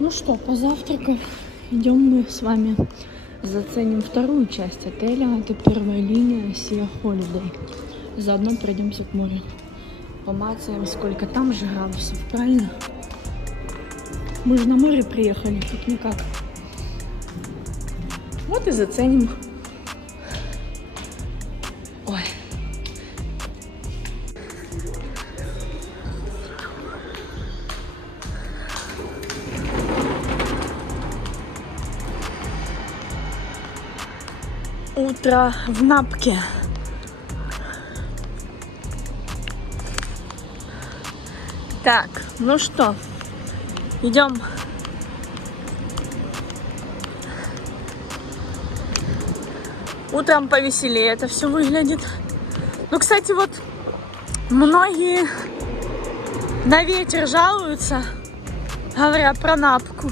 Ну что, позавтракав, идем мы с вами заценим вторую часть отеля. Это первая линия Sia Holiday. Заодно пройдемся к морю. Помацаем, сколько там же градусов, правильно? Мы же на море приехали, тут никак. Вот и заценим. Ой. Утро в Напке. Так, ну что, идем. Утром повеселее это все выглядит. Ну, кстати, вот многие на ветер жалуются, говоря про Напку.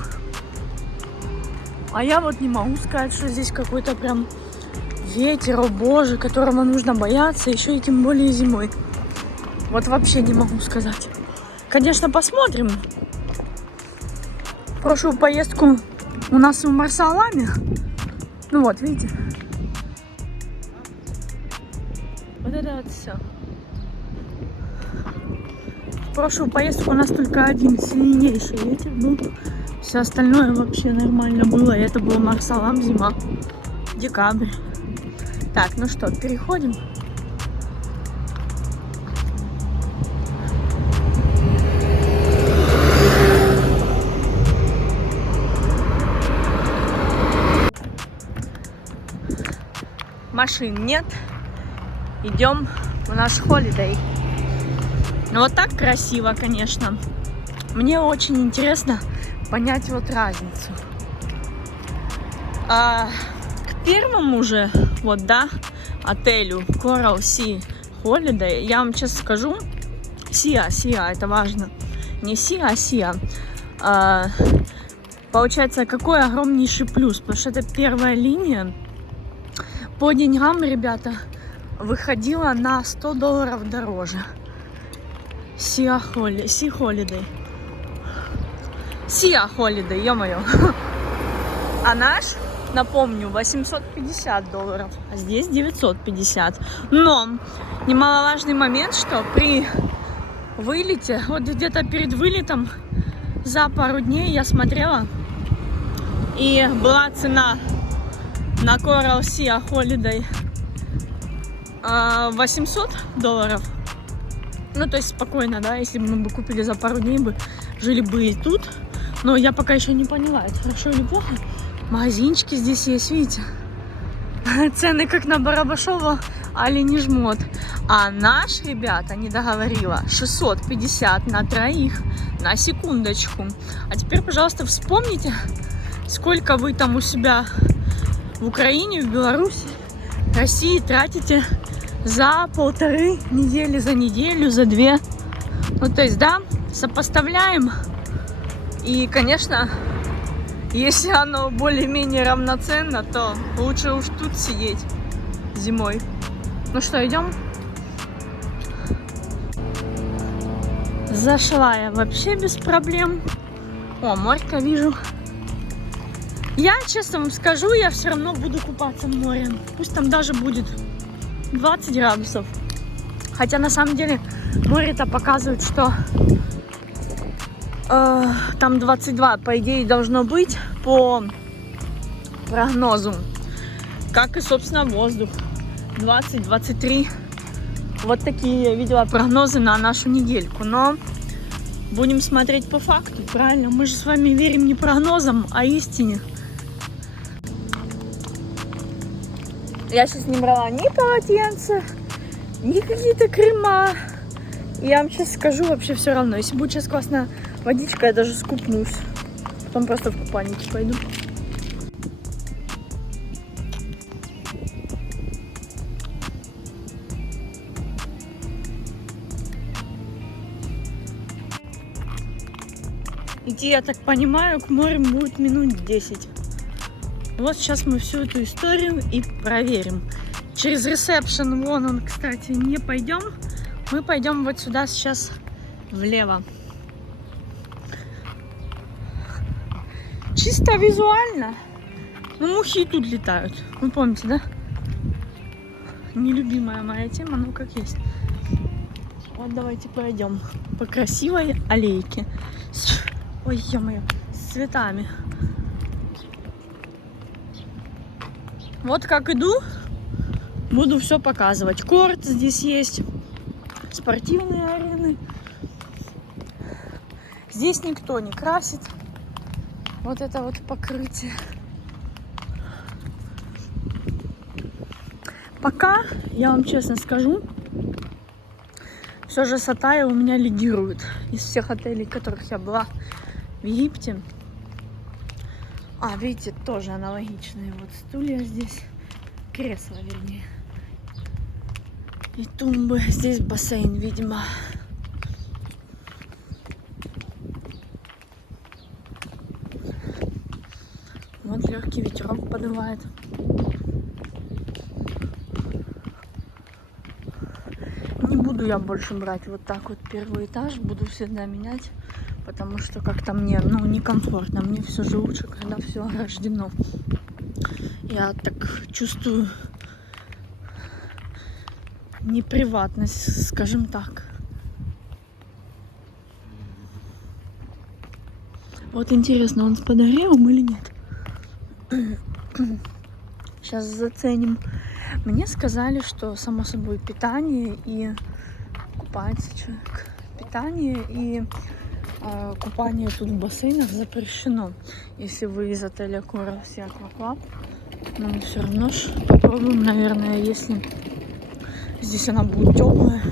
А я вот не могу сказать, что здесь какой-то прям ветер, о боже, которого нужно бояться, еще и тем более зимой. Вот вообще не могу сказать. Конечно, посмотрим. Прошлую поездку у нас в Марса-Аламе. Ну вот, видите. Вот это вот все. В прошлую поездку у нас только один сильнейший ветер был. Все остальное вообще нормально было. И это был Марса-Алам, зима. Декабрь. Так, ну что, переходим. Машин нет. Идем в наш Holiday. Ну вот так красиво, конечно. Мне очень интересно понять вот разницу. К первому же, вот, да, отелю Coral Sea Holiday, я вам сейчас скажу, Sia, это важно. Не Sia, а Sia. Получается, какой огромнейший плюс, потому что это первая линия. По деньгам, ребята, выходила на $100 дороже. Sia Holiday. Sia Holiday, ё-моё. А наш, напомню, $850, а здесь 950. Но немаловажный момент, что при вылете, вот где-то перед вылетом за пару дней я смотрела, и была цена на Coral Sea Holiday $800. Ну, то есть спокойно, да, если бы мы бы купили за пару дней, бы жили бы и тут. Но я пока еще не поняла, это хорошо или плохо. Магазинчики здесь есть, видите? Цены как на Барабашово, али не жмот. А наш, ребята, не договорила, 650 на троих, на секундочку. А теперь, пожалуйста, вспомните, сколько вы там у себя в Украине, в Беларуси, России тратите за 1,5 недели, за неделю, за 2. Ну, то есть, да, сопоставляем. И, конечно, если оно более-менее равноценно, то лучше уж тут сидеть зимой. Ну что, идем? Зашла я вообще без проблем. О, морька вижу. Я, честно вам скажу, я все равно буду купаться в море. Пусть там даже будет 20 градусов. Хотя на самом деле море-то показывает, что там 22, по идее, должно быть по прогнозу. Как и, собственно, воздух. 20-23. Вот такие я видела прогнозы на нашу недельку. Но будем смотреть по факту, правильно? Мы же с вами верим не прогнозам, а истине. Я сейчас не брала ни полотенца, ни какие-то крема. Я вам сейчас скажу, вообще все равно. Если будет сейчас классная водичка, я даже скупнусь. Потом просто в купальнике пойду. Идти, я так понимаю, к морю будет минут 10. Вот сейчас мы всю эту историю и проверим. Через ресепшн, вон он, кстати, не пойдем. Мы пойдем вот сюда сейчас влево. чисто визуально. Ну, мухи и тут летают. Вы помните, да? Нелюбимая моя тема, ну как есть. Вот давайте пойдем по красивой аллейке. Ой, ё-моё, с цветами. Вот как иду, буду все показывать. Корт здесь есть, спортивные арены. Здесь никто не красит. Вот это вот покрытие. Пока, я вам честно скажу, все же Сатая у меня лидирует из всех отелей, в которых я была в Египте. А, видите, тоже аналогичные. Вот стулья здесь, кресла вернее. И тумбы. Здесь бассейн, видимо. Вот легкий ветерок подувает. Не буду я больше брать вот так вот первый этаж. Буду всегда менять. Потому что как-то мне, ну, некомфортно. Мне все же лучше, когда все ограждено. Я так чувствую неприватность, скажем так. Вот интересно, он с подогревом или нет? Сейчас заценим. Мне сказали, что само собой питание и купается человек. Питание и купание тут в бассейнах запрещено. Если вы из отеля Coral Sea Aqua Club, но мы все равно ж попробуем, наверное, если здесь она будет теплая.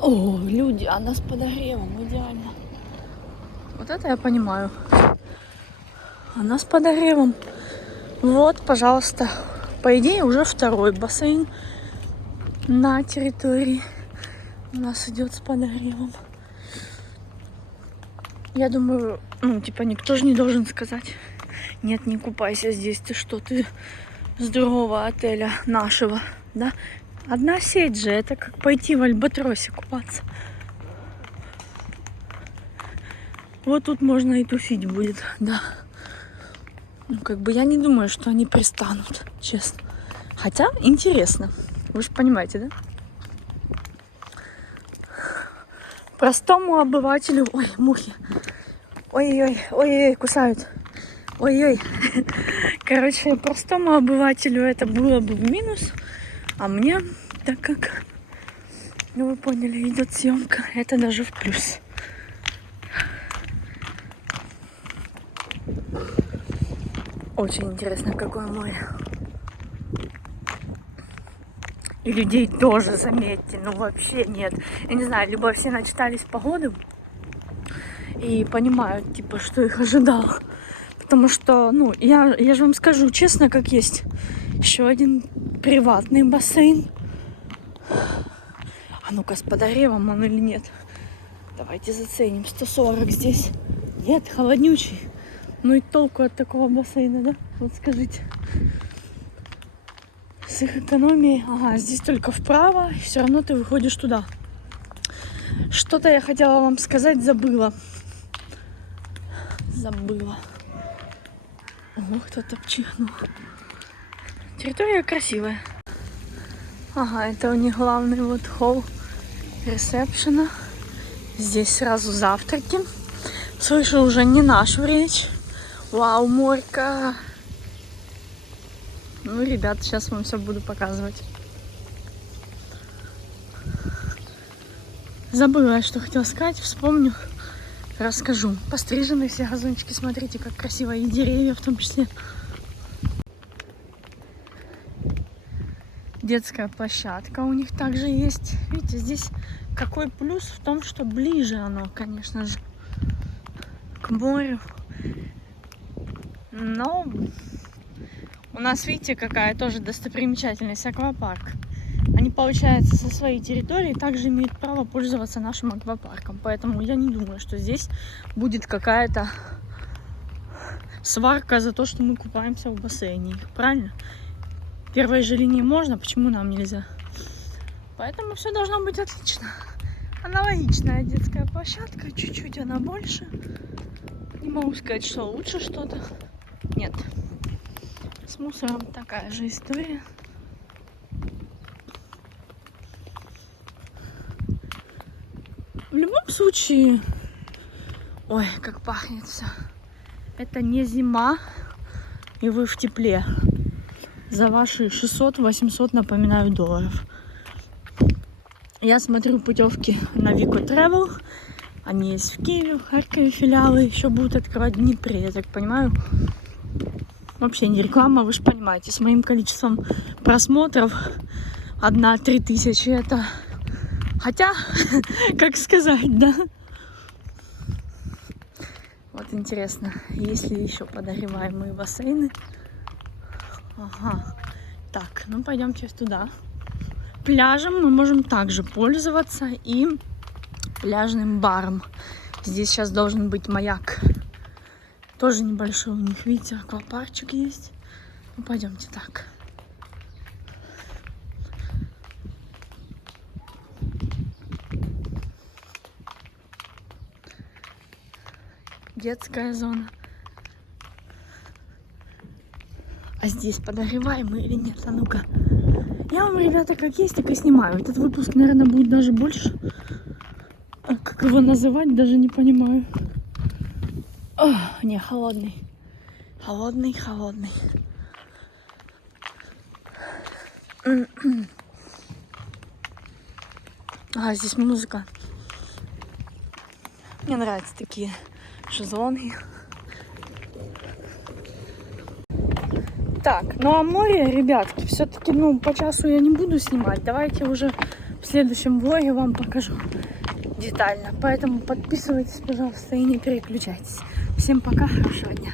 О, люди, она с подогревом, идеально. Вот это я понимаю. Она с подогревом. Вот, пожалуйста. По идее, уже второй бассейн на территории у нас идет с подогревом. Я думаю, ну, типа, никто же не должен сказать: нет, не купайся здесь, ты что, ты с другого отеля нашего, да? Одна сеть же, это как пойти в Альбатросе купаться. Вот тут можно и тусить будет, да. Ну, как бы я не думаю, что они пристанут, честно. Хотя интересно, вы же понимаете, да? Простому обывателю... Ой, мухи. Ой-ой, ой-ой, кусают. Ой-ой. Короче, простому обывателю это было бы в минус. А мне, так как, ну вы поняли, идет съемка, это даже в плюс. Очень интересно, какое море. И людей тоже, заметьте, ну вообще нет. Я не знаю, либо все начитались погоды и понимают, типа, что их ожидало. Потому что, ну, я же вам скажу честно, как есть. Еще один приватный бассейн. А ну-ка, с подогревом он или нет? Давайте заценим. 140 здесь. Нет, холоднючий. Ну и толку от такого бассейна, да? Вот скажите. С их экономией. Ага, здесь только вправо, и все равно ты выходишь туда. Что-то я хотела вам сказать, забыла. Ого, кто-то чихнул. Территория красивая. Ага, это у них главный вот холл ресепшена. Здесь сразу завтраки. Слышу уже не нашу речь. Вау, морька. Ну, ребят, сейчас вам все буду показывать. Забыла, что хотела сказать, вспомню, расскажу. Пострижены все газончики, смотрите, как красиво, и деревья в том числе. Детская площадка у них также есть. Видите, здесь какой плюс в том, что ближе оно, конечно же, к морю. Но у нас, видите, какая тоже достопримечательность — аквапарк. Они, получается, со своей территории также имеют право пользоваться нашим аквапарком. Поэтому я не думаю, что здесь будет какая-то сварка за то, что мы купаемся в бассейне. Правильно? Первой же линии можно, почему нам нельзя? Поэтому все должно быть отлично. Аналогичная детская площадка, чуть-чуть она больше. Не могу сказать, что лучше что-то. Нет. С мусором такая же история. В любом случае, ой, как пахнет все. Это не зима, и вы в тепле. За ваши 600-800, напоминаю, долларов. Я смотрю путевки на Вико Travel. Они есть в Киеве, в Харькове филиалы. Еще будут открывать в Днепре, я так понимаю. Вообще не реклама, вы же понимаете. С моим количеством просмотров 1-3 тысячи это... Хотя, как сказать, да? Вот интересно, есть ли еще подогреваемые бассейны? Ага. Так, ну пойдемте туда. Пляжем мы можем также пользоваться и пляжным баром. Здесь сейчас должен быть маяк. Тоже небольшой у них, видите, аквапарчик есть. Ну пойдемте так. Детская зона. А здесь подогреваемый или нет? А ну-ка. Я вам, ребята, как есть, так и снимаю. Этот выпуск, наверное, будет даже больше. А как его называть, даже не понимаю. О, не, холодный. Холодный, холодный. А, здесь музыка. Мне нравятся такие шезлонги. Так, ну а море, ребятки, все-таки, ну, по часу я не буду снимать. Давайте уже в следующем влоге вам покажу детально. Поэтому подписывайтесь, пожалуйста, и не переключайтесь. Всем пока, хорошего дня.